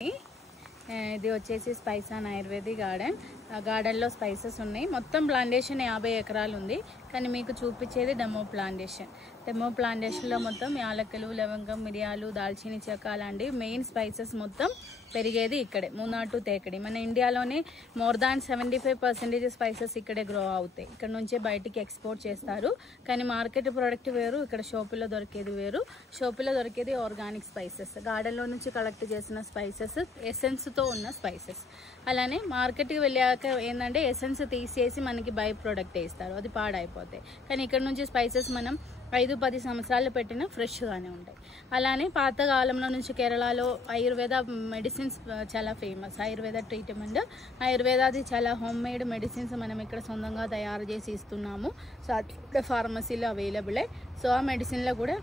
ఇది వచ్చేసి స్పైసన్ ayurvedic garden లో స్పైసెస్ ఉన్నాయి. మొత్తం ప్లాంటేషన్ 50 ఎకరాలు ఉంది. కానీ మీకు చూపించేది డెమో ప్లాంటేషన్ లో మొత్తం యాలకులు, లవంగం, మిరియాలు, దాల్చిని చెక్క అలాంటి మెయిన్ స్పైసెస్ మొత్తం పెరిగేది ఇక్కడే. మూనాటు తేకడి. మన ఇండియాలోనే మోర్ దాన్ 75% స్పైసెస్ ఇక్కడే గ్రో అవుతాయి. ఇక్కడ నుంచే బయటికి ఎక్స్పోర్ట్ చేస్తారు. కానీ మార్కెట్ ప్రోడక్ట్ వేరు, ఇక్కడ షాపులో దొరికేది వేరు. షాపులో దొరికేది ఆర్గానిక్ స్పైసెస్, గార్డెన్లో నుంచి కలెక్ట్ చేసిన స్పైసెస్, ఎసెన్స్తో ఉన్న స్పైసెస్. అలానే మార్కెట్కి వెళ్ళాక ఏంటంటే ఎసెన్స్ తీసేసి మనకి బై ప్రోడక్ట్ ఇస్తారు, అది పాడైపోతాయి. కానీ ఇక్కడ నుంచి స్పైసెస్ మనం 5-10 సంవత్సరాలు పెట్టినా ఫ్రెష్గానే ఉంటాయి. అలానే పాతకాలంలో నుంచి కేరళలో ఆయుర్వేద మెడిసిన్స్ చాలా ఫేమస్. ఆయుర్వేద ట్రీట్మెంట్, ఆయుర్వేదాది చాలా హోమ్ మేడ్ మెడిసిన్స్ మనం ఇక్కడ సొంతంగా తయారు చేసి ఇస్తున్నాము. సో అది ఫార్మసీలో అవైలబులే. సో ఆ మెడిసిన్లో కూడా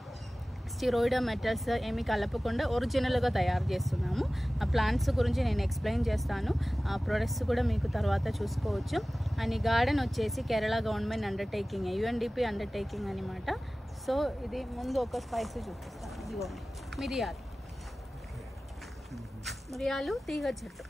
స్టిరాయిడ్ మెటల్స్ ఏమి కలపకుండా ఒరిజినల్గా తయారు చేస్తున్నాము. ఆ ప్లాంట్స్ గురించి నేను ఎక్స్ప్లెయిన్ చేస్తాను. ఆ ప్రొడక్ట్స్ కూడా మీకు తర్వాత చూసుకోవచ్చు. అండ్ ఈ గార్డెన్ వచ్చేసి Kerala government undertaking, UNDP undertaking అనమాట. సో ఇది ముందు ఒక స్పైస్ చూపిస్తాను. ఇదిగోండి మిరియాలు తీగ చెట్టు.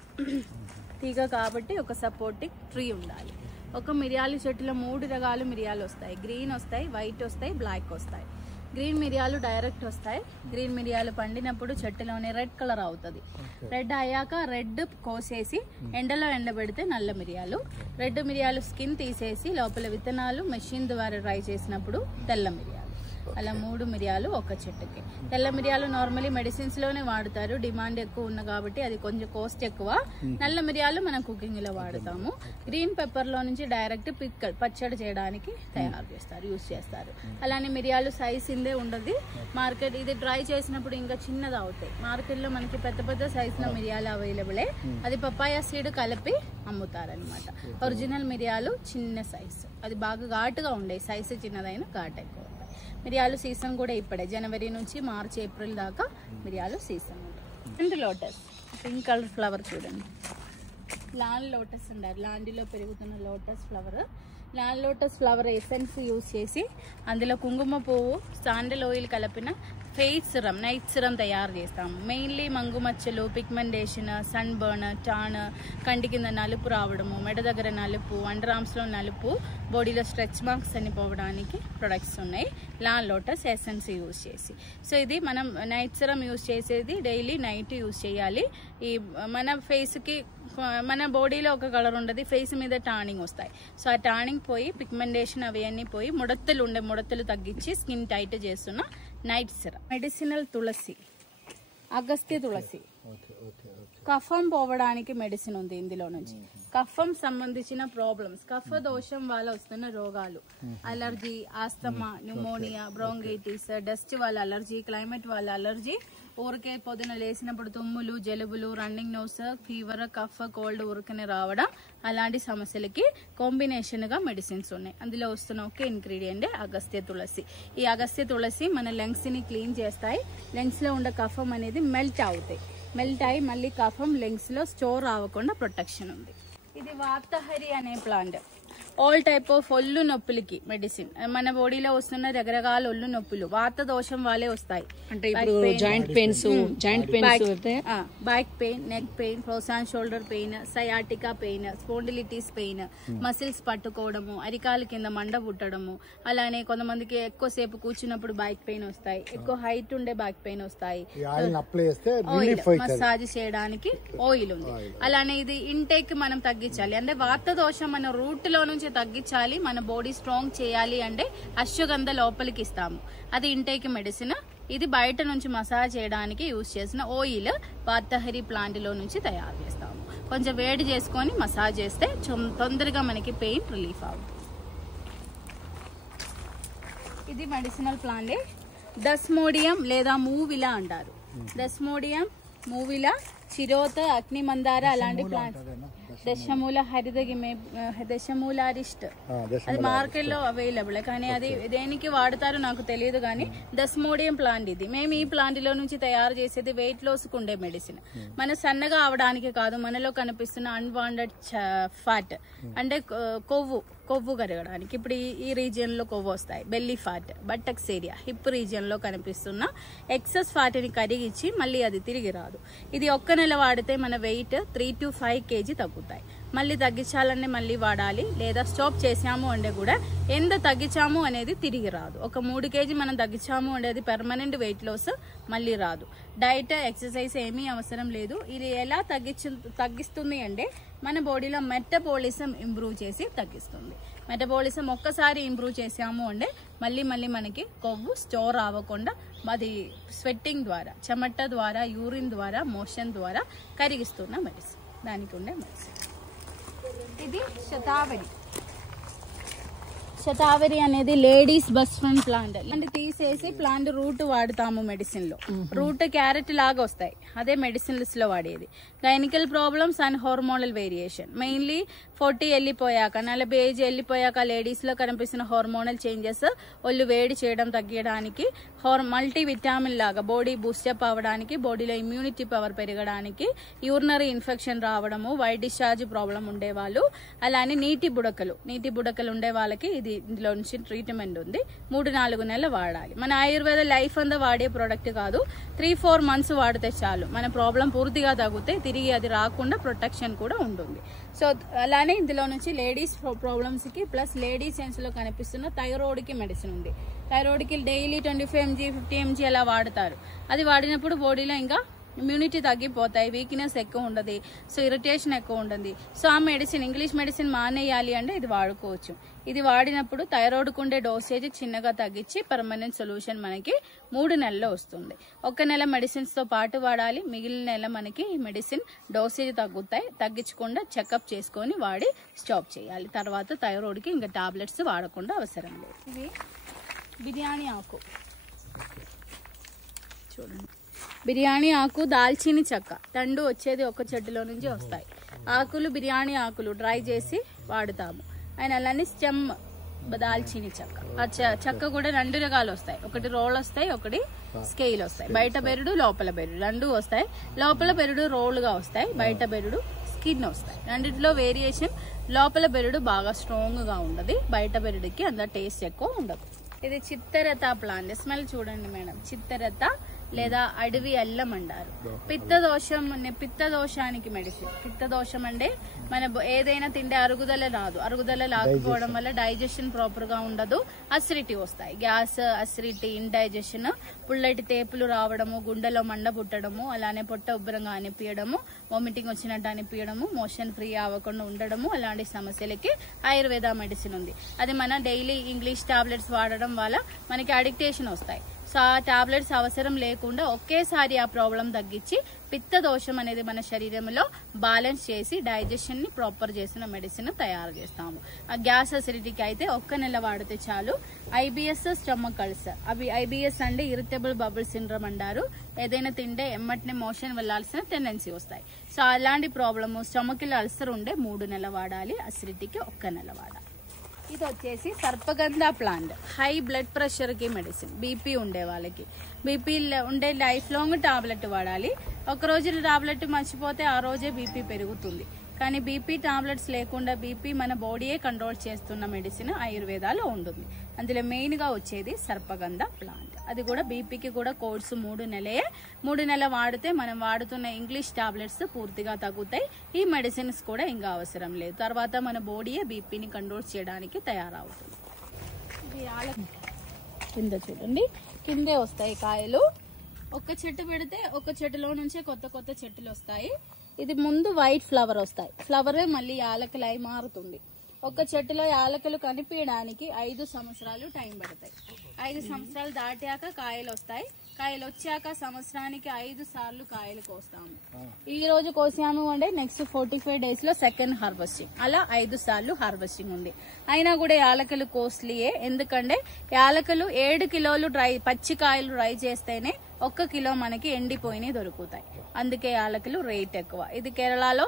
తీగ కాబట్టి ఒక సపోర్టింగ్ ట్రీ ఉండాలి. ఒక మిరియాలు చెట్టులో 3 రకాల మిరియాలు వస్తాయి. గ్రీన్ వస్తాయి, వైట్ వస్తాయి, బ్లాక్ వస్తాయి. గ్రీన్ మిరియాలు డైరెక్ట్ వస్తాయి. గ్రీన్ మిరియాలు పండినప్పుడు చెట్టులోనే రెడ్ కలర్ అవుతుంది. రెడ్ అయ్యాక రెడ్ కోసేసి ఎండలో ఎండబెడితే నల్ల మిరియాలు. రెడ్ మిరియాలు స్కిన్ తీసేసి లోపల విత్తనాలు మెషిన్ ద్వారా డ్రై చేసినప్పుడు తెల్ల మిరియాలు. అలా 3 మిరియాలు ఒక చెట్టుకి. తెల్ల మిరియాలు నార్మలీ మెడిసిన్స్ లోనే వాడతారు, డిమాండ్ ఎక్కువ ఉన్న కాబట్టి అది కొంచెం కాస్ట్ ఎక్కువ. నల్ల మిరియాలు మనం కుకింగ్ లో వాడతాము. గ్రీన్ పెప్పర్ లో నుంచి డైరెక్ట్ పచ్చడి చేయడానికి తయారు చేస్తారు, యూస్ చేస్తారు. అలానే మిరియాలు సైజ్ ఇందే ఉండదు. మార్కెట్ ఇది డ్రై చేసినప్పుడు ఇంకా చిన్నది అవుతాయి. మార్కెట్ లో మనకి పెద్ద సైజ్ లో మిరియాలు అవైలబులే. అది పపాయ సీడ్ కలిపి అమ్ముతారనమాట. ఒరిజినల్ మిరియాలు చిన్న సైజ్, అది బాగా ఘాటుగా ఉండే సైజ్, చిన్నదైన ఘాటు ఎక్కువ. మిరియాలు సీజన్ కూడా ఇప్పుడే జనవరి నుంచి మార్చి, ఏప్రిల్ దాకా మిరియాలు సీజన్ ఉంటుంది. లోటస్ పింక్ కలర్ ఫ్లవర్ చూడండి. లాల్ లోటస్ అంటారు, లాండిలో పెరుగుతున్న లోటస్ ఫ్లవర్. లాల్ లోటస్ ఫ్లవర్ ఎసెన్స్ యూజ్ చేసి అందులో కుంకుమ పువ్వు, శాండల్ ఆయిల్ కలిపిన ఫేస్ సిరమ్, నైట్ సిరమ్ తయారు చేస్తాము. మెయిన్లీ మంగుమచ్చలు, పిగ్మెంటేషన్, సన్ బర్న్, టాన్, కంటి కింద నలుపు రావడము, మెడ దగ్గర నలుపు, అండర్ ఆర్మ్స్లో నలుపు, బాడీలో స్ట్రెచ్ మార్క్స్ అని పోవడానికి ప్రొడక్ట్స్ ఉన్నాయి లాల్ లోటస్ ఎసెన్స్ యూజ్ చేసి. సో ఇది మనం నైట్ సిరమ్ యూజ్ చేసేది డైలీ నైట్ యూజ్ చేయాలి. ఈ మన ఫేస్కి, మన బాడీలో ఒక కలర్ ఉండదు, ఫేస్ మీద టానింగ్ వస్తాయి. సో ఆ టానింగ్ పోయి పిగ్మెంటేషన్ అవన్నీ పోయి ముడతలు తగ్గించి స్కిన్ టైట్ చేస్తున్న నైట్ సిరమ్. మెడిసినల్ తులసి, అగస్త్య తులసి. కఫం పోవడానికి మెడిసిన్ ఉంది ఇందులో నుంచి. కఫం సంబంధించిన ప్రాబ్లమ్స్, కఫ దోషం వల్ల వస్తున్న రోగాలు, allergy, asthma, pneumonia, bronchitis, dust వల్ల అలర్జీ, క్లైమేట్ వల్ల అలర్జీ, ఊరికే పొద్దున లేసినప్పుడు తుమ్ములు, జలుబులు, running nose, fever, cough, cold ఊరికనే రావడం, అలాంటి సమస్యలకి కాంబినేషన్ గా మెడిసిన్స్ ఉన్నాయి. అందులో వస్తున్న ఒక ఇంగ్రీడియంట్ అగస్త్య తులసి. ఈ అగస్త్య తులసి మన లంగ్స్ ని క్లీన్ చేస్తాయి. లంగ్స్ లో ఉండే కఫం అనేది మెల్ట్ అవుతాయి. మెల్ట్ అయ్యి మళ్ళీ కఫం లంగ్స్ లో స్టోర్ అవ్వకుండా ప్రొటెక్షన్ ఉంది. ఇది వాతహరి అనే ప్లాంట్. ఆల్ టైప్ ఆఫ్ ఒళ్ళు నొప్పులకి మెడిసిన్. మన బాడీలో వస్తున్న రకరకాల ఒళ్ళు నొప్పులు వాత దోషం వాళ్ళే వస్తాయి. అంటే joint pains, back pain, neck pain, frozen shoulder pain, sciatica pain, spondylitis pain, muscles పట్టుకోవడము, అరికాల కింద మండ పుట్టడము. అలానే కొంతమందికి ఎక్కువసేపు కూర్చున్నప్పుడు బ్యాక్ పెయిన్ వస్తాయి, ఎక్కువ హైట్ ఉండే బ్యాక్ పెయిన్ వస్తాయి. ఆయిల్ మసాజ్ చేయడానికి ఆయిల్ ఉంది. అలానే ఇది ఇంటేక్ మనం తగ్గించాలి. అంటే వాత దోషం మన రూట్ లో నుంచి తగ్గించాలి, మన బాడీ స్ట్రాంగ్ చేయాలి అంటే అశ్వగంధ లోపలికి ఇస్తాము, అది ఇంటేక్ మెడిసిన్. ఇది బయట నుంచి మసాజ్ చేయడానికి యూజ్ చేసిన ఆయిల్ వాతహరి ప్లాంట్ లో నుంచి తయారు చేస్తాము. కొంచెం వేడి చేసుకొని మసాజ్ చేస్తే తొందరగా మనకి పెయిన్ రిలీఫ్ అవుతుంది. ఇది మెడిసినల్ ప్లాంట్ దస్మోడియం లేదా మూవిలా అంటారు. దస్మోడియం, మూవిలా, చిరోత, అగ్ని మందార అలాంటి ప్లాంట్స్. దశమూల దశమూలారిస్ట్ అది మార్కెట్ లో అవైలబుల్. కానీ అది దేనికి వాడతారో నాకు తెలియదు. కానీ దస్మోడియం ప్లాంట్ ఇది. మేము ఈ ప్లాంట్ లో నుంచి తయారు చేసేది వెయిట్ లాస్ కు ఉండే మెడిసిన్. మన సన్నగా అవడానికి కాదు, మనలో కనిపిస్తున్న అన్వాంటెడ్ ఫ్యాట్ అంటే కొవ్వు, కొవ్వు కరగడానికి. ఇప్పుడు ఈ రీజియన్లో కొవ్వు వస్తాయి. బెల్లీ ఫ్యాట్, బట్టక్స్ ఏరియా, హిప్ రీజియన్లో కనిపిస్తున్న ఎక్సెస్ ఫ్యాట్ని కరిగించి మళ్ళీ అది తిరిగి రాదు. ఇది ఒక్క నెల వాడితే మన వెయిట్ 3 to 5 kg తగ్గుతాయి. మళ్ళీ తగ్గించాలనే మళ్ళీ వాడాలి, లేదా స్టాప్ చేసాము అంటే కూడా ఎంత తగ్గించాము అనేది తిరిగి రాదు. ఒక 3 kg మనం తగ్గించాము అనేది పెర్మనెంట్ వెయిట్ లాస్ మళ్ళీ రాదు. డైట్, ఎక్సర్సైజ్ ఏమీ అవసరం లేదు. ఇది ఎలా తగ్గిస్తుంది అంటే మన బాడీలో మెటబాలిజం ఇంప్రూవ్ చేసి తగ్గిస్తుంది. మెటబాలిజం ఒక్కసారి ఇంప్రూవ్ చేసాము అంటే మళ్ళీ మనకి కొవ్వు స్టోర్ అవ్వకుండా అది స్వెట్టింగ్ ద్వారా, చెమట ద్వారా, యూరిన్ ద్వారా, మోషన్ ద్వారా కరిగిస్తున్న మెడిసిన్. దానికి ఉండే మెడిసిన్ ఇది శతావరి అనేది లేడీస్ బెస్ట్ ఫ్రెండ్ ప్లాంట్. అంటే తీసేసి ప్లాంట్ రూట్ వాడుతాము మెడిసిన్ లో. రూట్ క్యారెట్ లాగా వస్తాయి, అదే మెడిసిన్స్ లో వాడేది. గైనికల్ problems and hormonal variation, mainly 40 వెళ్ళిపోయాక, 40 ఏజ్ వెళ్ళిపోయాక లేడీస్ లో కనిపిస్తున్న హార్మోనల్ చేంజెస్, ఒళ్ళు వేడి చేయడం తగ్గడానికి, మల్టీ విటామిన్ లాగా బాడీ బూస్టప్ అవ్వడానికి, బాడీలో ఇమ్యూనిటీ పవర్ పెరగడానికి, యూరినరీ ఇన్ఫెక్షన్ రావడము, వైట్ డిశ్చార్జ్ ప్రాబ్లం ఉండేవాళ్ళు, అలానే నీటి బుడకలు ఉండే వాళ్ళకి ఇందులో నుంచి ట్రీట్మెంట్ ఉంది. 3-4 నెలలు వాడాలి. మన ఆయుర్వేద లైఫ్ అంతా వాడే ప్రోడక్ట్ కాదు. 3-4 months వాడితే చాలు, మన ప్రాబ్లం పూర్తిగా తగ్గితే తిరిగి అది రాకుండా ప్రొటెక్షన్ కూడా ఉంటుంది. సో అలానే ఇందులో నుంచి లేడీస్ ప్రాబ్లమ్స్ కి ప్లస్ లేడీస్ సెన్స్ లో కనిపిస్తున్న థైరాయిడ్ కి మెడిసిన్ ఉంది. థైరాయిడ్ కి డైలీ 25 mg 50 mg అలా వాడతారు. అది వాడినప్పుడు బాడీలో ఇంకా ఇమ్యూనిటీ తగ్గిపోతాయి, వీక్నెస్ ఎక్కువ ఉండదు, సో ఇరిటేషన్ ఎక్కువ ఉంటుంది. సో ఆ మెడిసిన్, ఇంగ్లీష్ మెడిసిన్ మానేయాలి అంటే ఇది వాడుకోవచ్చు. ఇది వాడినప్పుడు థైరాయిడ్కు ఉండే డోసేజ్ చిన్నగా తగ్గించి పర్మనెంట్ సొల్యూషన్ మనకి 3 నెలల్లో వస్తుంది. 1 నెల మెడిసిన్స్ తో పాటు వాడాలి, మిగిలిన నెల మనకి ఈ మెడిసిన్ డోసేజ్ తగ్గించకుండా చెకప్ చేసుకొని వాడి స్టాప్ చేయాలి. తర్వాత థైరాయిడ్కి ఇంకా టాబ్లెట్స్ వాడకుండా అవసరం లేదు. ఇది బిర్యానీ ఆకు చూడండి. బిర్యానీ ఆకు, దాల్చిని చెక్క, తండు వచ్చేది ఒక చెట్టులో నుంచి వస్తాయి. ఆకులు బిర్యానీ ఆకులు డ్రై చేసి వాడుతాము. అండ్ అలానే స్టెమ్ దాల్చిని చెక్క. ఆ చెక్క కూడా 2 రకాలు వస్తాయి. ఒకటి రోల్ వస్తాయి, ఒకటి స్కేల్ వస్తాయి. బయట బెరుడు, లోపల బెరుడు 2 వస్తాయి. లోపల బెరుడు రోల్గా వస్తాయి, బయట బెరుడు స్కిన్ వస్తాయి. రెండిట్లో వేరియేషన్, లోపల బెరుడు బాగా స్ట్రాంగ్ గా ఉండదు, బయట బెరుడుకి అంత టేస్ట్ ఎక్కువ ఉండదు. ఇది చిత్తరత ప్లాంట్. స్మెల్ చూడండి మేడం, చిత్తరత లేదా అడవి అల్లం అంటారు. పిత్తదోషానికి మెడిసిన్. పిత్తదోషం అంటే మన ఏదైనా తింటే అరుగుదల రాదు, అరుగుదల రాకపోవడం వల్ల డైజెషన్ ప్రాపర్ గా ఉండదు, అసిడిటీ వస్తాయి. గ్యాస్, అసిడిటీ, ఇండైజెషన్, పుల్లటి తేపులు రావడము, గుండెలో మండ పుట్టడము, అలానే పొట్ట ఉబ్బరంగా అనిపించడము, వామిటింగ్ వచ్చినట్టు అనిపించడము, మోషన్ ఫ్రీ అవ్వకుండా ఉండడము, అలాంటి సమస్యలకి ఆయుర్వేద మెడిసిన్ ఉంది. అది మన డైలీ ఇంగ్లీష్ టాబ్లెట్స్ వాడడం వల్ల మనకి అడిక్టేషన్ వస్తాయి. సో ఆ టాబ్లెట్స్ అవసరం లేకుండా ఒకేసారి ఆ ప్రాబ్లం తగ్గించి పిత్త దోషం అనేది మన శరీరంలో బ్యాలెన్స్ చేసి డైజెషన్ ని ప్రాపర్ చేసిన మెడిసిన్ తయారు చేస్తాము. ఆ గ్యాస్ అసిడిటీకి అయితే 1 నెల వాడితే చాలు. IBS, స్టమక్ అల్సర్, అవి IBS అంటే ఇరిటబుల్ బబుల్ సిండ్రోమ్ అంటారు. ఏదైనా తింటే ఎమ్మటినే మోషన్ వెళ్లాల్సిన టెండెన్సీ వస్తాయి. సో అలాంటి ప్రాబ్లము స్టమక్ లో అల్సర్ ఉండే 3 నెలలు వాడాలి, అసిడిటీకి 1 నెల వాడాలి. ఇది వచ్చేసి సర్పగంధ ప్లాంట్. హై బ్లడ్ ప్రెషర్ కి మెడిసిన్. బీపీ ఉండే వాళ్ళకి, బీపీ ఉండే లైఫ్ లాంగ్ టాబ్లెట్ వాడాలి. ఒక రోజు టాబ్లెట్ మర్చిపోతే ఆ రోజే బీపీ పెరుగుతుంది. కానీ బీపీ టాబ్లెట్స్ లేకుండా బీపీ మన బాడీయే కంట్రోల్ చేస్తున్న మెడిసిన్ ఆయుర్వేదాలో ఉంటుంది. అందులో మెయిన్ గా వచ్చేది సర్పగంధ ప్లాంట్. అది కూడా బీపీకి కూడా కోర్సు 3 నెలలే. 3 నెలలు వాడితే మనం వాడుతున్న ఇంగ్లీష్ టాబ్లెట్స్ పూర్తిగా తగ్గుతాయి. ఈ మెడిసిన్స్ కూడా ఇంకా అవసరం లేదు. తర్వాత మన బాడీయే బీపీని కంట్రోల్ చేయడానికి తయారవుతుంది. ఇది కింద చూడండి, కిందే వస్తాయి కాయలు. ఒక చెట్టు పెడితే ఒక చెట్టులో నుంచే కొత్త చెట్టులు వస్తాయి. ఇది ముందు వైట్ ఫ్లవర్ వస్తాయి, ఫ్లవర్ మళ్ళీ యాలకులై మారుతుంది. ఒక చెట్టులో యాలకులు కనిపించడానికి 5 సంవత్సరాలు టైం పడతాయి. 5 సంవత్సరాలు దాటాక కాయలు వస్తాయి. కాయలు వచ్చాక సంవత్సరానికి 5 సార్లు కాయలు కోస్తాము. ఈ రోజు కోసాము అంటే నెక్స్ట్ 45 days లో సెకండ్ హార్వెస్టింగ్, అలా 5 సార్లు హార్వెస్టింగ్ ఉంది. అయినా కూడా యాలకులు కాస్ట్లీయే. ఎందుకంటే యాలకులు 7 కిలోలు పచ్చి కాయలు డ్రై చేస్తేనే 1 కిలో మనకి ఎండిపోయినవి దొరుకుతాయి. అందుకే యాలకులు రేట్ ఎక్కువ. ఇది కేరళలో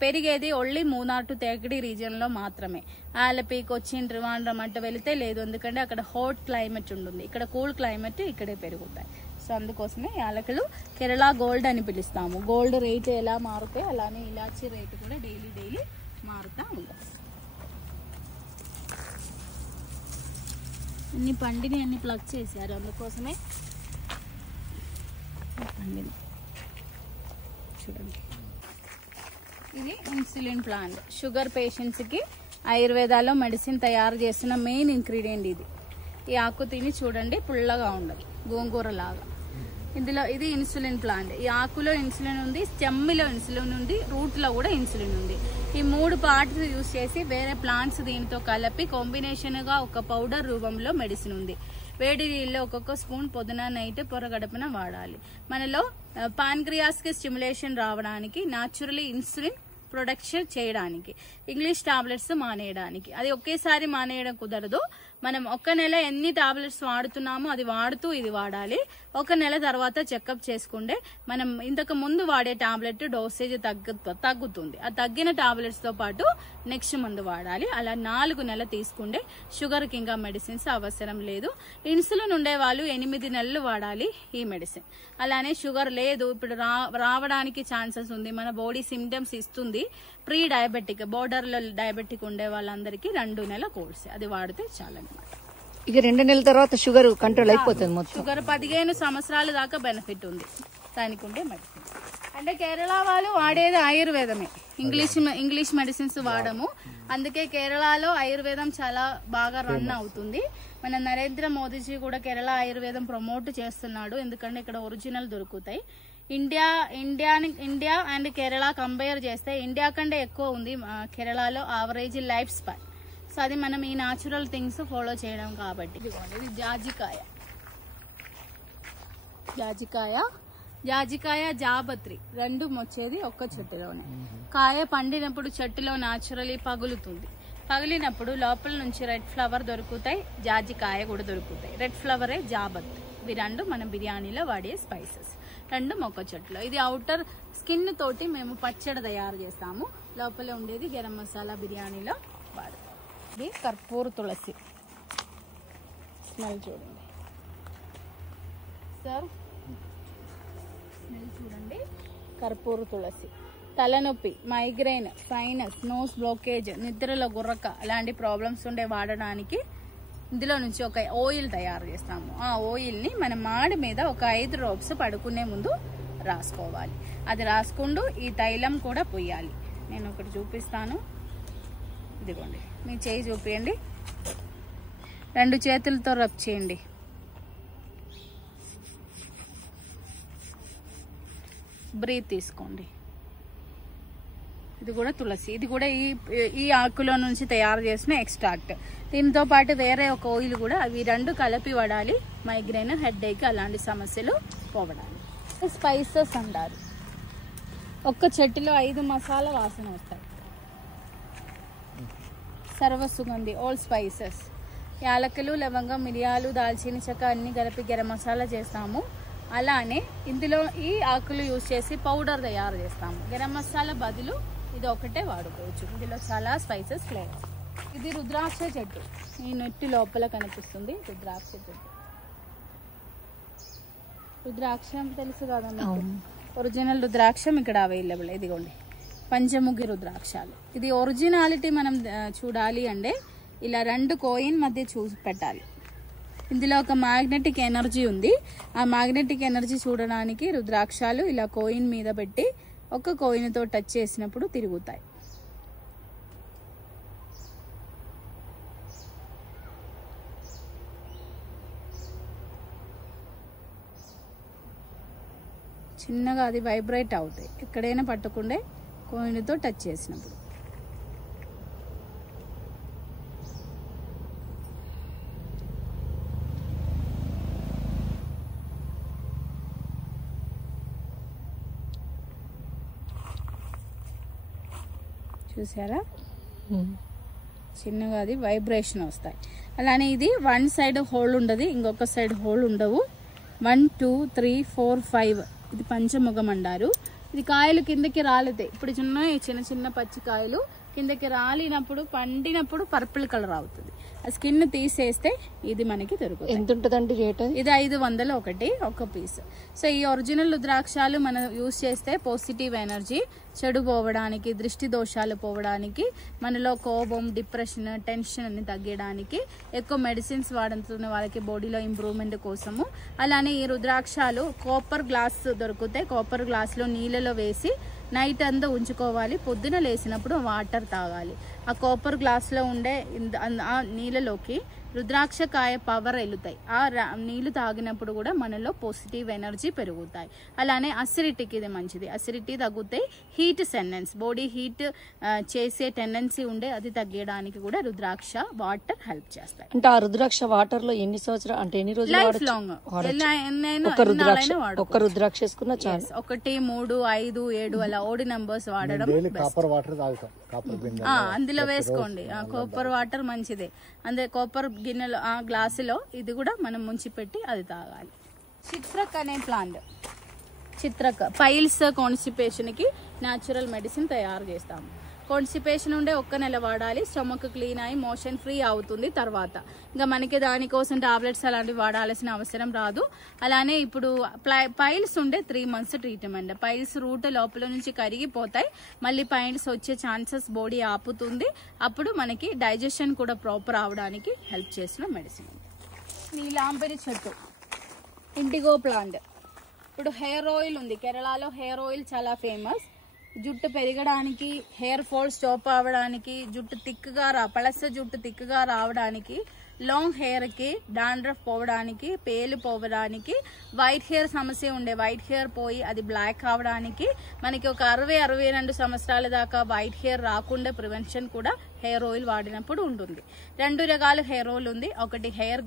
పెరిగేది only Munnar to Thekkady region లో మాత్రమే. ఆలపి, కొచ్చిన్, ట్రివాండ్రం అంటే వెళితే లేదు, ఎందుకంటే అక్కడ హాట్ క్లైమేట్ ఉంటుంది. ఇక్కడ కూల్ క్లైమేట్ ఇక్కడే పెరుగుతాయి. సో అందుకోసమే యాలకులు కేరళ గోల్డ్ అని పిలుస్తాము. గోల్డ్ రేట్ ఎలా మారుతాయి అలానే ఇలాచి రేటు కూడా డైలీ మారుతా ఉంటుంది. ఇన్ని పండిని అన్ని ప్లగ్ చేశారు, అందుకోసమే పండిని చూడండి. ఇది ఇన్సులిన్ ప్లాంట్. షుగర్ పేషెంట్స్కి ఆయుర్వేదాలో మెడిసిన్ తయారు చేస్తున్న మెయిన్ ఇంగ్రీడియంట్ ఇది. ఈ ఆకు తిని చూడండి, పుల్లగా ఉండదు, గోంగూర లాగా. ఇందులో ఇది ఇన్సులిన్ ప్లాంట్. ఈ ఆకులో ఇన్సులిన్ ఉంది, స్టెమ్లో ఇన్సులిన్ ఉంది, రూట్లో కూడా ఇన్సులిన్ ఉంది. ఈ 3 పార్ట్స్ యూజ్ చేసి వేరే ప్లాంట్స్ దీనితో కలిపి కాంబినేషన్గా ఒక పౌడర్ రూపంలో మెడిసిన్ ఉంది. వేడి నీళ్ళు ఒక్కొక్క స్పూన్ పొద్దున నైట్ పొరగడపున వాడాలి. మనలో పాన్క్రియాస్కి స్టిమ్యులేషన్ రావడానికి, న్యాచురలీ ఇన్సులిన్ ప్రొడక్షన్ చేయడానికి, ఇంగ్లీష్ టాబ్లెట్స్ మానేయడానికి. అది ఒకేసారి మానేయడం కుదరదు. మనం 1 నెల ఎన్ని టాబ్లెట్స్ వాడుతున్నామో అది వాడుతూ ఇది వాడాలి. 1 నెల తర్వాత చెకప్ చేసుకుంటే మనం ఇంతకు ముందు వాడే టాబ్లెట్ డోసేజ్ తగ్గుతుంది. ఆ తగ్గిన టాబ్లెట్స్ తో పాటు నెక్స్ట్ మందు వాడాలి. అలా 4 నెలలు తీసుకుంటే షుగర్కి ఇంకా మెడిసిన్స్ అవసరం లేదు. ఇన్సులిన్ ఉండే వాళ్ళు 8 నెలలు వాడాలి ఈ మెడిసిన్. అలానే షుగర్ లేదు, ఇప్పుడు రావడానికి ఛాన్సెస్ ఉంది, మన బాడీ సిమ్టమ్స్ ఇస్తుంది, ప్రీ డయాబెటిక్, బోర్డర్లో డయాబెటిక్ ఉండే వాళ్ళందరికీ 2 నెలల కోర్స్ అది వాడితే చాలన్నమాట. ఇక 2 నెలల తర్వాత షుగర్ కంట్రోల్ అయిపోతుంది మొత్తం. షుగర్ 15 సంవత్సరాల దాకా బెనిఫిట్ ఉంది దానికి ఉండే మెడిసిన్. అంటే కేరళ వాళ్ళు వాడేది ఆయుర్వేదమే, ఇంగ్లీష్ మెడిసిన్స్ వాడము. అందుకే కేరళలో ఆయుర్వేదం చాలా బాగా రన్ అవుతుంది. మన నరేంద్ర మోదీజీ కూడా కేరళ ఆయుర్వేదం ప్రమోట్ చేస్తున్నాడు, ఎందుకంటే ఇక్కడ ఒరిజినల్ దొరుకుతాయి. ఇండియా అండ్ కేరళ కంపేర్ చేస్తే ఇండియా కంటే ఎక్కువ ఉంది కేరళలో యావరేజ్ లైఫ్ స్పాన్. సో అది మనం ఈ న్యాచురల్ థింగ్స్ ఫాలో చేయడం కాబట్టి. ఇది జాజికాయ జాపత్రి 2 వచ్చేది ఒక్క చెట్టులోనే. కాయ పండినప్పుడు చెట్టులో న్యాచురలీ పగులుతుంది. పగిలినప్పుడు లోపల నుంచి రెడ్ ఫ్లవర్ దొరుకుతాయి, జాజికాయ కూడా దొరుకుతాయి. రెడ్ ఫ్లవరే జాపత్రి. ఇవి 2 మనం బిర్యానీలో వాడే స్పైసెస్. 2 మొక్క చెట్లు. ఇది అవుటర్ స్కిన్ తోటి మేము పచ్చడి తయారు చేస్తాము, లోపల ఉండేది గరం మసాలా బిర్యానీలో వాడతాం. ఇది కర్పూర తులసి. స్మెల్ చూడండి సార్, స్మెల్ చూడండి. కర్పూర తులసి తలనొప్పి, మైగ్రెయిన్, సైనస్, నోస్ బ్లాకేజ్, నిద్రలో గుర్రక అలాంటి ప్రాబ్లమ్స్ ఉండే వాడడానికి ఇందులో నుంచి ఒక ఆయిల్ తయారు చేస్తాము. ఆ ఆయిల్ని మన మాడి మీద ఒక 5 డ్రాప్స్ పడుకునే ముందు రాసుకోవాలి. అది రాసుకుంటూ ఈ తైలం కూడా పొయ్యాలి. నేను ఒకటి చూపిస్తాను, ఇదిగోండి. మీ చేయి చూపియండి, 2 చేతులతో రబ్ చేయండి. బ్రీత్ తీసుకోండి. ఇది కూడా తులసి, ఇది కూడా ఈ ఆకులో నుంచి తయారు చేసిన ఎక్స్ట్రాక్ట్. దీంతో పాటు వేరే ఒక ఆయిల్ కూడా, అవి 2 కలిపి వాడాలి మైగ్రేన్, హెడ్ఏక్ అలాంటి సమస్యలు పోవడానికి. స్పైసెస్ అంటారు. ఒక్క చెట్టులో 5 మసాలా వాసన వస్తాయి. సర్వసుగంధి, ఆల్ స్పైసెస్, యాలకులు, లవంగం, మిరియాలు, దాల్చిన చెక్క అన్ని కలిపి గరం మసాలా చేస్తాము. అలానే ఇందులో ఈ ఆకులు యూజ్ చేసి పౌడర్ తయారు చేస్తాము. గరం మసాలా బదులు ఇది ఒకటే వాడుకోవచ్చు. ఇందులో చాలా స్పైసెస్ ఫ్లేవర్. ఇది రుద్రాక్ష చెట్టు, ఈ నెట్టి లోపల కనిపిస్తుంది రుద్రాక్ష చెట్టు. రుద్రాక్షం తెలుసు కదండి, ఒరిజినల్ రుద్రాక్షం ఇక్కడ అవైలబుల్. ఇదిగోండి పంచముఖి రుద్రాక్షాలు. ఇది ఒరిజినాలిటీ మనం చూడాలి అంటే ఇలా 2 కాయిన్ మధ్య చూసి పెట్టాలి. ఇందులో ఒక మ్యాగ్నెటిక్ ఎనర్జీ ఉంది. ఆ మ్యాగ్నెటిక్ ఎనర్జీ చూడడానికి రుద్రాక్షాలు ఇలా కాయిన్ మీద పెట్టి ఒక కాయిన్తో టచ్ చేసినప్పుడు తిరుగుతాయి. చిన్నగా అది వైబ్రేట్ అవుతాయి ఎక్కడైనా పట్టుకుంటే కాయిన్తో టచ్ చేసినప్పుడు. చూసారా, చిన్నగా అది వైబ్రేషన్ వస్తాయి. అలానే ఇది 1 సైడ్ హోల్ ఉండదు, ఇంకొక సైడ్ హోల్ ఉండవు. 1 2 3 4 5 ఇది పంచముఖం అంటారు. ఇది కాయలు కిందకి రాలుతాయి. ఇప్పుడు చిన్న చిన్న పచ్చి కాయలు కిందకి రాలినప్పుడు పండినప్పుడు పర్పుల్ కలర్ అవుతుంది. ఆ స్కిన్ తీసేస్తే ఇది మనకి దొరుకుతుంది. ఎంత ఉంటుందండి రేట్? ఇది 500 ఒకటి ఒక పీస్. సో ఈ ఒరిజినల్ రుద్రాక్షాలు మనం యూజ్ చేస్తే పాజిటివ్ ఎనర్జీ, చెడు పోవడానికి, దృష్టి దోషాలు పోవడానికి, మనలో కోపం, డిప్రెషన్, టెన్షన్ అన్ని తగ్గడానికి, ఎక్కువ మెడిసిన్స్ వాడుతున్న వాళ్ళకి బాడీలో ఇంప్రూవ్మెంట్ కోసము. అలానే ఈ రుద్రాక్షాలు కాపర్ గ్లాస్ దొరుకుతాయి. కాపర్ గ్లాస్లో నీళ్ళలో వేసి నైట్ అంతా ఉంచుకోవాలి. పొద్దున లేసినప్పుడు వాటర్ తాగాలి. ఆ కాపర్ గ్లాస్లో ఉండే ఆ నీళ్ళలోకి రుద్రాక్షకాయ పవర్ వెళ్తాయి. ఆ నీళ్లు తాగినప్పుడు కూడా మనలో పాజిటివ్ ఎనర్జీ పెరుగుతాయి. అలానే అసిడిటీకి ఇది మంచిది. అసిడిటీ తగ్గుతాయి. హీట్ సెండెన్స్, బాడీ హీట్ చేసే టెండెన్సీ ఉండే అది తగ్గడానికి కూడా రుద్రాక్ష వాటర్ హెల్ప్ చేస్తాయి. అంటే ఆ రుద్రాక్ష వాటర్ లో ఎన్ని సంవత్సరాలు అంటే ఎన్ని రోజులు లైఫ్ లాంగ్ ఒక్క రుద్రాక్ష వేసుకున్నా చాలు. 1, 3, 5, 7 అలా ఓడి నంబర్స్ వాడడం. అందులో వేసుకోండి. కాపర్ వాటర్ మంచిదే. అందులో కాపర్ గిన్నెలో ఆ గ్లాసులో ఇది కూడా మనం ముంచి పెట్టి అది తాగాలి. చిత్రక్ అనే ప్లాంట్, చిత్రక్ పైల్స్ కాన్స్టిపేషన్ కి న్యాచురల్ మెడిసిన్ తయారు చేస్తాము. కాన్స్టిపేషన్ ఉండే 1 నెల వాడాలి. స్టమక్ క్లీన్ అయ్యి మోషన్ ఫ్రీ అవుతుంది. తర్వాత ఇంకా మనకి దానికోసం టాబ్లెట్స్ అలాంటివి వాడాల్సిన అవసరం రాదు. అలానే ఇప్పుడు పైల్స్ ఉండే 3 మంత్స్ ట్రీట్మెంట్. పైల్స్ రూట్ లోపల నుంచి కరిగిపోతాయి. మళ్ళీ పైల్స్ వచ్చే ఛాన్సెస్ బాడీ ఆపుతుంది. అప్పుడు మనకి డైజెషన్ కూడా ప్రాపర్ అవడానికి హెల్ప్ చేసిన మెడిసిన్. నీలాంబరి చెట్టు, ఇండిగో ప్లాంట్. ఇప్పుడు హెయిర్ ఆయిల్ ఉంది. కేరళలో హెయిర్ ఆయిల్ చాలా ఫేమస్. జుట్టు పెరగడానికి, హెయిర్ ఫాల్ స్టాప్ అవ్వడానికి, జుట్టు తిక్కుగా పలస జుట్టు తిక్కుగా రావడానికి, లాంగ్ హెయిర్ కి డాండ్రఫ్ పోవడానికి, పేలు పోవడానికి, వైట్ హెయిర్ సమస్య ఉండే వైట్ హెయిర్ పోయి అది బ్లాక్ అవడానికి, మనకి ఒక 60-62 సంవత్సరాల దాకా వైట్ హెయిర్ రాకుండా ప్రివెన్షన్ కూడా హెయిర్ ఆయిల్ వాడినప్పుడు ఉంటుంది. 2 రకాల హెయిర్ ఆయిల్ ఉంది. ఒకటి హెయిర్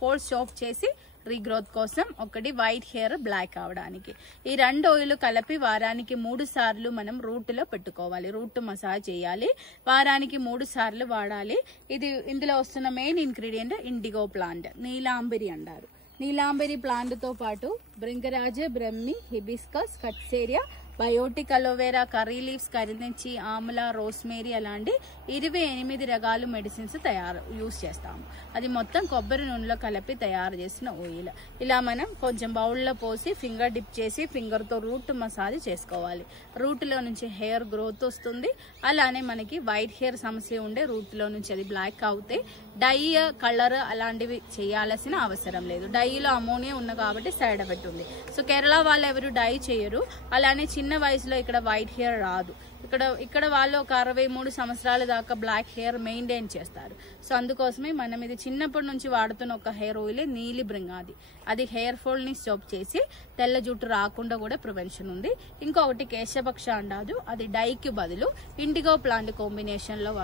ఫాల్ స్టాప్ చేసి రీగ్రోత్ కోసం, ఒకటి వైట్ హెయిర్ బ్లాక్ అవడానికి. ఈ 2 ఆయిల్ కలిపి వారానికి 3 సార్లు మనం రూట్లో పెట్టుకోవాలి. రూట్ మసాజ్ చేయాలి. వారానికి 3 సార్లు వాడాలి. ఇందులో వస్తున్న మెయిన్ ఇంగ్రీడియంట్ ఇండిగో ప్లాంట్, నీలాంబరి అంటారు. నీలాంబరి ప్లాంట్ తో పాటు భృంగరాజ, బ్రహ్మి, హిబిస్కస్, కట్సేరియా, బయోటిక్, అలోవెరా, కర్రీ లీవ్స్, కరినెచ్చి, ఆమ్లా, రోస్మేరీ అలాంటి 28 రకాల మెడిసిన్స్ యూస్ చేస్తాము. అది మొత్తం కొబ్బరి నూనెలో కలిపి తయారు చేసిన ఆయిల్. ఇలా మనం కొంచెం బౌల్లో పోసి ఫింగర్ డిప్ చేసి ఫింగర్తో రూట్ మసాజ్ చేసుకోవాలి. రూట్లో నుంచి హెయిర్ గ్రోత్ వస్తుంది. అలానే మనకి వైట్ హెయిర్ సమస్య ఉండే రూట్లో నుంచి అది బ్లాక్ అవుతాయి. డై, కలర్ అలాంటివి చేయాల్సిన అవసరం లేదు. డైలో అమోనియా ఉంది కాబట్టి సైడ్ ఎఫెక్ట్ ఉంది. సో కేరళ వాళ్ళు ఎవరు డై చేయరు. అలానే చిన్న వయసులో ఇక్కడ వైట్ హెయిర్ రాదు. ఇక్కడ వాళ్ళు ఒక 63 సంవత్సరాల దాకా బ్లాక్ హెయిర్ మెయింటైన్ చేస్తారు. సో అందుకోసమే మనం ఇది చిన్నప్పటి నుంచి వాడుతున్న ఒక హెయిర్ ఆయిల్ నీలి భృంగాది. అది హెయిర్ ఫాల్ ని స్టాప్ చేసి తెల్ల జుట్టు రాకుండా కూడా ప్రివెన్షన్ ఉంది. ఇంకొకటి కేశపక్ష అంటారు. అది డైకి బదులు ఇండిగో ప్లాంట్ కాంబినేషన్ లో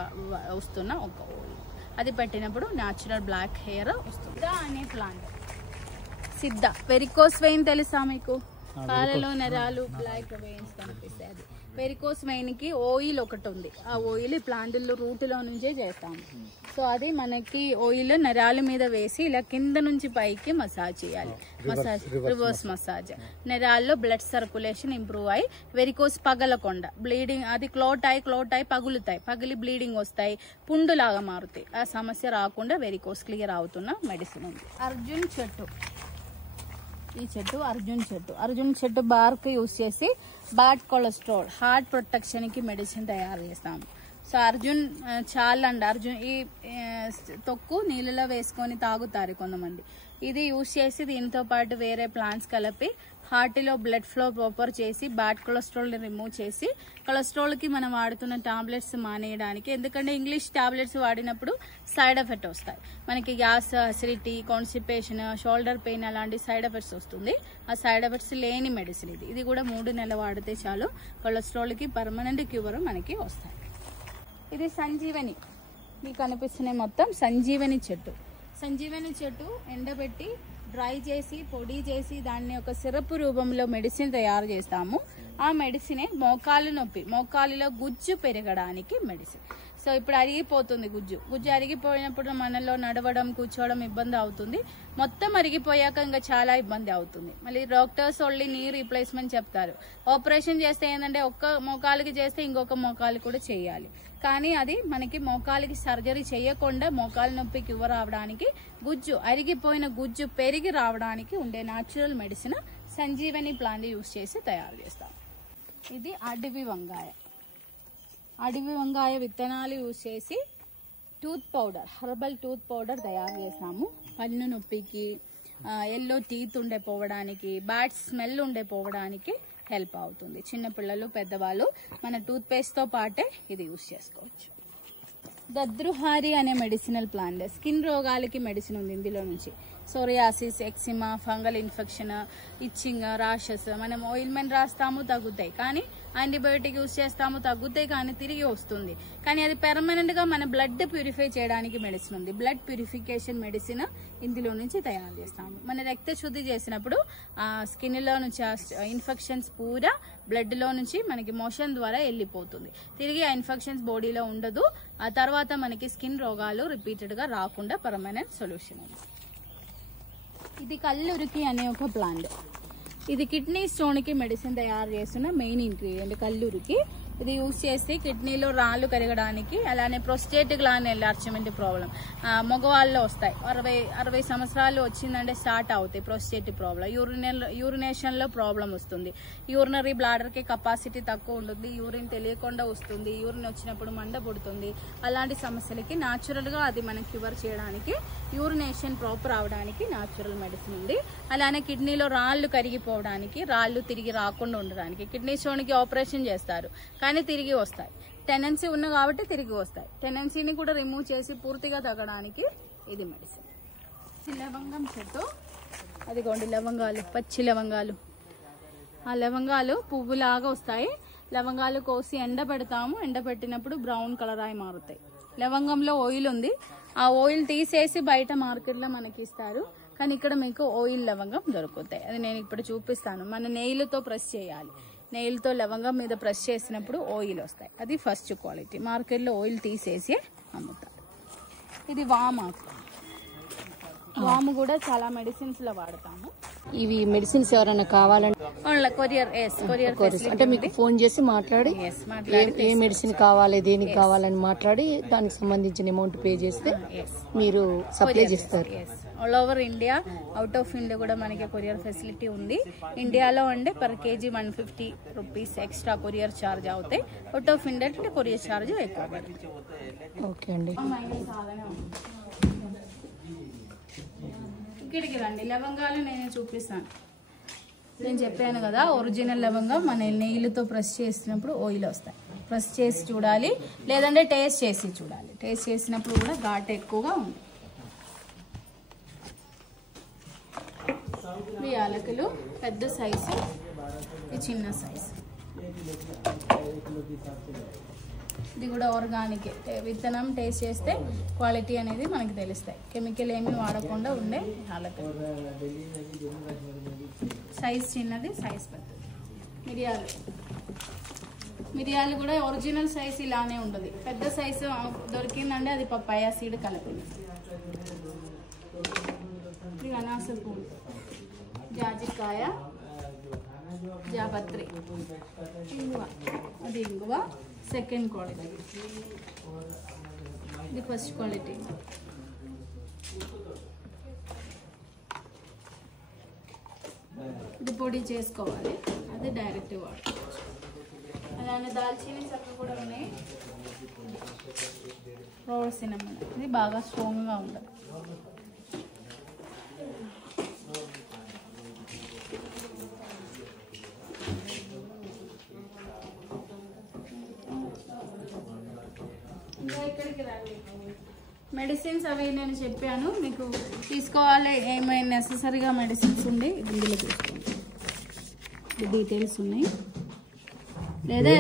వస్తున్న ఒక ఆయిల్. అది పెట్టినప్పుడు న్యాచురల్ బ్లాక్ హెయిర్ వస్తుంది. అనే ప్లాంట్ సిద్ధ, వెరికోస్ వెయిన్ తెలుసా మీకు? కాళ్ళలో నరాలు బ్లాక్ వెయిన్స్ కనిపిస్తాయి. అది వెరికోస్ వెయిన్ కి ఆయిల్ ఒకటి ఉంది. ఆ ఆయిల్ ప్లాంట్ రూట్లో నుంచే చేస్తాము. సో అది మనకి ఆయిల్ నరాల మీద వేసి ఇలా కింద నుంచి పైకి మసాజ్ చేయాలి. Reverse massage. నరాల్లో బ్లడ్ సర్క్యులేషన్ ఇంప్రూవ్ అయ్యి వెరికోస్ పగలకుండా, బ్లీడింగ్ అది క్లోట్ అయి పగులుతాయి. పగిలి బ్లీడింగ్ వస్తాయి, పుండులాగా మారుతాయి. ఆ సమస్య రాకుండా వెరికోస్ క్లియర్ అవుతున్న మెడిసిన్ ఉంది. అర్జున్ చెట్టు, ఈ చెట్టు అర్జున్ చెట్టు బార్క్ యూస్ చేసి బ్యాడ్ కొలెస్ట్రాల్, హార్ట్ ప్రొటెక్షన్ కి మెడిసిన్ తయారు చేస్తాము. సో అర్జున్ అర్జున్ ఈ తొక్కు నీళ్ళలో వేసుకొని తాగుతారు కొంతమంది. ఇది యూస్ చేసి దీంతో పాటు వేరే ప్లాంట్స్ కలిపి హార్ట్లో బ్లడ్ ఫ్లో ప్రాపర్ చేసి బ్యాడ్ కొలెస్ట్రాల్ ని రిమూవ్ చేసి కొలెస్ట్రాల్ కి మనం వాడుతున్న టాబ్లెట్స్ మానేయడానికి. ఎందుకంటే ఇంగ్లీష్ టాబ్లెట్స్ వాడినప్పుడు సైడ్ ఎఫెక్ట్ వస్తాయి. మనకి gas, acidity, constipation, shoulder pain అలాంటి సైడ్ ఎఫెక్ట్స్ వస్తుంది. ఆ సైడ్ ఎఫెక్ట్స్ లేని మెడిసిన్ ఇది. ఇది కూడా 3 నెలలు వాడితే చాలు కొలెస్ట్రాల్ కి పర్మనెంట్ క్యూర్ మనకి వస్తాయి. ఇది సంజీవని, మీకు కనిపిస్తున్నాయి మొత్తం సంజీవని చెట్టు. సంజీవని చెట్టు ఎండబెట్టి డ్రై చేసి పొడి చేసి దాన్ని ఒక సిరప్ రూపంలో మెడిసిన్ తయారు చేస్తాము. ఆ మెడిసినే మోకాలు నొప్పి, మోకాలులో గుజ్జు పెరగడానికి మెడిసిన్. సో ఇప్పుడు అరిగిపోతుంది గుజ్జు అరిగిపోయినప్పుడు మనలో నడవడం కూర్చోవడం ఇబ్బంది అవుతుంది. మొత్తం అరిగిపోయాక ఇంకా చాలా ఇబ్బంది అవుతుంది. మళ్ళీ డాక్టర్స్ ఓన్లీ నీ రీప్లేస్మెంట్ చెప్తారు. ఆపరేషన్ చేస్తే ఏంటంటే ఒక్క మోకాలికి చేస్తే ఇంకొక మోకాలు కూడా చేయాలి. కానీ అది మనకి మోకాలికి సర్జరీ చేయకుండా మోకాలు నొప్పి క్యూర్ రావడానికి అరిగిపోయిన గుజ్జు పెరిగి రావడానికి ఉండే natural medicine Sanjeevani plant use చేసి తయారు చేస్తాం. ఇది అడవి వంకాయ విత్తనాలు యూజ్ చేసి హెర్బల్ టూత్ పౌడర్ తయారు చేసాము. పన్ను నొప్పికి, ఎల్లో టీత్ ఉండే పోవడానికి, బ్యాడ్ స్మెల్ ఉండే పోవడానికి హెల్ప్ అవుతుంది. చిన్నపిల్లలు, పెద్దవాళ్ళు మన టూత్ పేస్ట్ తో పాటే ఇది యూజ్ చేసుకోవచ్చు. గద్రుహారి అనే మెడిసినల్ ప్లాంట్, స్కిన్ రోగాలకి మెడిసిన్ ఉంది ఇందులో నుంచి. Psoriasis, eczema, fungal infection, itching, rashes, మనం ఆయిల్మెంట్ రాస్తాము తగ్గుతాయి, కానీ యాంటీబయోటిక్ యూజ్ చేస్తాము తగ్గుతాయి, కానీ తిరిగి వస్తుంది. కానీ అది పెర్మనెంట్ గా మన బ్లడ్ ప్యూరిఫై చేయడానికి మెడిసిన్ ఉంది. బ్లడ్ ప్యూరిఫికేషన్ మెడిసిన్ ఇందులో నుంచి తయారు చేస్తాము. మన రక్త శుద్ధి చేసినప్పుడు ఆ స్కిన్ లో నుంచి ఇన్ఫెక్షన్స్ పూరా బ్లడ్ లో నుంచి మనకి మోషన్ ద్వారా వెళ్ళిపోతుంది. తిరిగి ఆ ఇన్ఫెక్షన్స్ బాడీలో ఉండదు. ఆ తర్వాత మనకి స్కిన్ రోగాలు రిపీటెడ్ గా రాకుండా పర్మనెంట్ సొల్యూషన్ ఉంది. ఇది కల్లురికి అనే ఒక ప్లాంట్. ఇది కిడ్నీ స్టోన్ కి మెడిసిన్ తయారు చేస్తున్న మెయిన్ ఇంగ్రీడియంట్ కల్లురికి. ఇది యూజ్ చేస్తే కిడ్నీలో రాళ్ళు కరగడానికి, అలానే ప్రొస్టేట్ గ్లాండ్ ఎన్లార్జ్మెంట్ ప్రాబ్లం మగవాళ్ళలో వస్తాయి. 60 సంవత్సరాలు వచ్చిందంటే స్టార్ట్ అవుతాయి ప్రొస్టేట్ ప్రాబ్లం. యూరినేషన్ లో ప్రాబ్లం వస్తుంది. యూరినరీ బ్లాడర్ కి కెపాసిటీ తక్కువ ఉంటుంది. యూరిన్ తెలియకుండా వస్తుంది. యూరిన్ వచ్చినప్పుడు మంట పుడుతుంది. అలాంటి సమస్యలకి న్యాచురల్ గా అది మనం క్యూర్ చేయడానికి, యూరినేషన్ ప్రాపర్ అవడానికి న్యాచురల్ మెడిసిన్ ఉంది. అలానే కిడ్నీలో రాళ్ళు కరిగిపోవడానికి, రాళ్ళు తిరిగి రాకుండా ఉండడానికి. కిడ్నీ స్టోన్ కి ఆపరేషన్ చేస్తారు కానీ తిరిగి వస్తాయి. టెండెన్సీ ఉన్న కాబట్టి తిరిగి వస్తాయి. టెండెన్సీని కూడా రిమూవ్ చేసి పూర్తిగా తగ్గడానికి ఇది మెడిసిన్. లవంగం చెట్టు, అదిగోండి లవంగాలు, పచ్చి లవంగాలు. ఆ లవంగాలు పువ్వులాగా వస్తాయి. లవంగాలు కోసి ఎండబెడతాము. ఎండబెట్టినప్పుడు బ్రౌన్ కలర్ అయి మారుతాయి. లవంగంలో ఆయిల్ ఉంది. ఆ ఆయిల్ తీసేసి బయట మార్కెట్లో మనకి ఇస్తారు, కానీ ఇక్కడ మీకు ఆయిల్ లవంగం దొరుకుతాయి. అది నేను ఇప్పుడు చూపిస్తాను. మన నెయిల్తో ప్రెస్ చేయాలి. నెయిల్తో లవంగం మీద ప్రెస్ చేసినప్పుడు ఆయిల్ వస్తాయి. అది ఫస్ట్ క్వాలిటీ. మార్కెట్లో ఆయిల్ తీసేసి అమ్ముతారు. ఇది వామాకు. వాము కూడా చాలా మెడిసిన్స్ లో వాడతాము. ఇవి మెడిసిన్స్ ఎవరైనా కావాలంటే కొరియర్ అంటే మీకు ఫోన్ చేసి మాట్లాడి ఏ మెడిసిన్ కావాలి, దేనికి కావాలని మాట్లాడి దానికి సంబంధించిన అమౌంట్ పే చేస్తే మీరు సప్లై చేస్తారు. All over India, out of India కూడా మనకి కొరియర్ ఫెసిలిటీ ఉంది. ఇండియాలో అంటే per KG 150 rupees extra courier charge అవుతాయి. అవుట్ ఆఫ్ ఇండియా అంటే కొరియర్ ఛార్జ్ ఎక్కువ పడుతుంది. ఓకే అండి. ఇక్కడికి రండి. లవంగాలు నేను చూపిస్తాను. నేను చెప్పాను కదా, ఒరిజినల్ లవంగం మన నెయిల్తో ప్రెస్ చేసినప్పుడు ఆయిల్ వస్తాయి. ప్రెస్ చేసి చూడాలి, లేదంటే టేస్ట్ చేసి చూడాలి. టేస్ట్ చేసినప్పుడు కూడా ఘాటు ఎక్కువగా ఉంది. ఈ యాలకులు పెద్ద సైజు, ఈ చిన్న సైజు. ఇది కూడా ఆర్గానిక్ విత్తనం. టేస్ట్ చేస్తే క్వాలిటీ అనేది మనకి తెలుస్తాయి. కెమికల్ ఏమీ వాడకుండా ఉండే యాలకులు. సైజ్ చిన్నది, సైజ్ పెద్దది. మిరియాలు కూడా ఒరిజినల్ సైజ్ ఇలానే ఉండదు. పెద్ద సైజు దొరికిందంటే అది పప్పాయ సీడ్ కలిపింది. ఇది అనాస పువ్వు, జాజికాయ, జాపత్రి, ఇంగువ. అది ఇంగువ సెకండ్ క్వాలిటీ, ఇది ఫస్ట్ క్వాలిటీ. ఇది పొడి చేసుకోవాలి, అది డైరెక్ట్ వాడుకోవచ్చు. అలానే దాల్చిని చెక్క కూడా ఉన్నాయి. రోడ్ సినమన్, ఇది బాగా స్ట్రాంగ్గా ఉండదు. ఇక్కడికి రండి. మెడిసిన్స్ అవి నేను చెప్పాను మీకు. తీసుకోవాలి ఏమైనా నెససరీగా మెడిసిన్స్ ఉండి ఇందులో తీసుకోండి. డీటెయిల్స్ ఉన్నాయి. లేదా